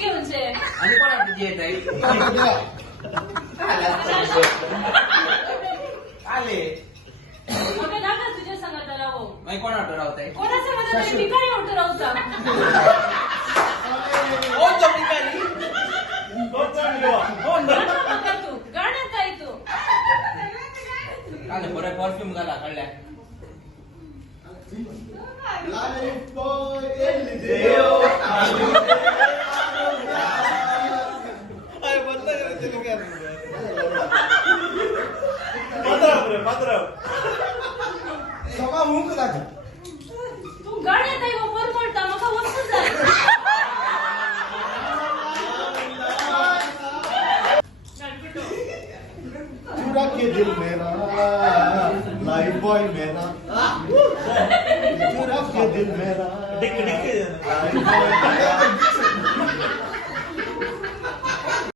घेऊन छे आणि कोण आपली येत आहे आले मग दाखा तुझ्या संगत राहू कोण ऑटो राहत आहे कोणाचं म्हणत भिकारी ऑटो राहूचा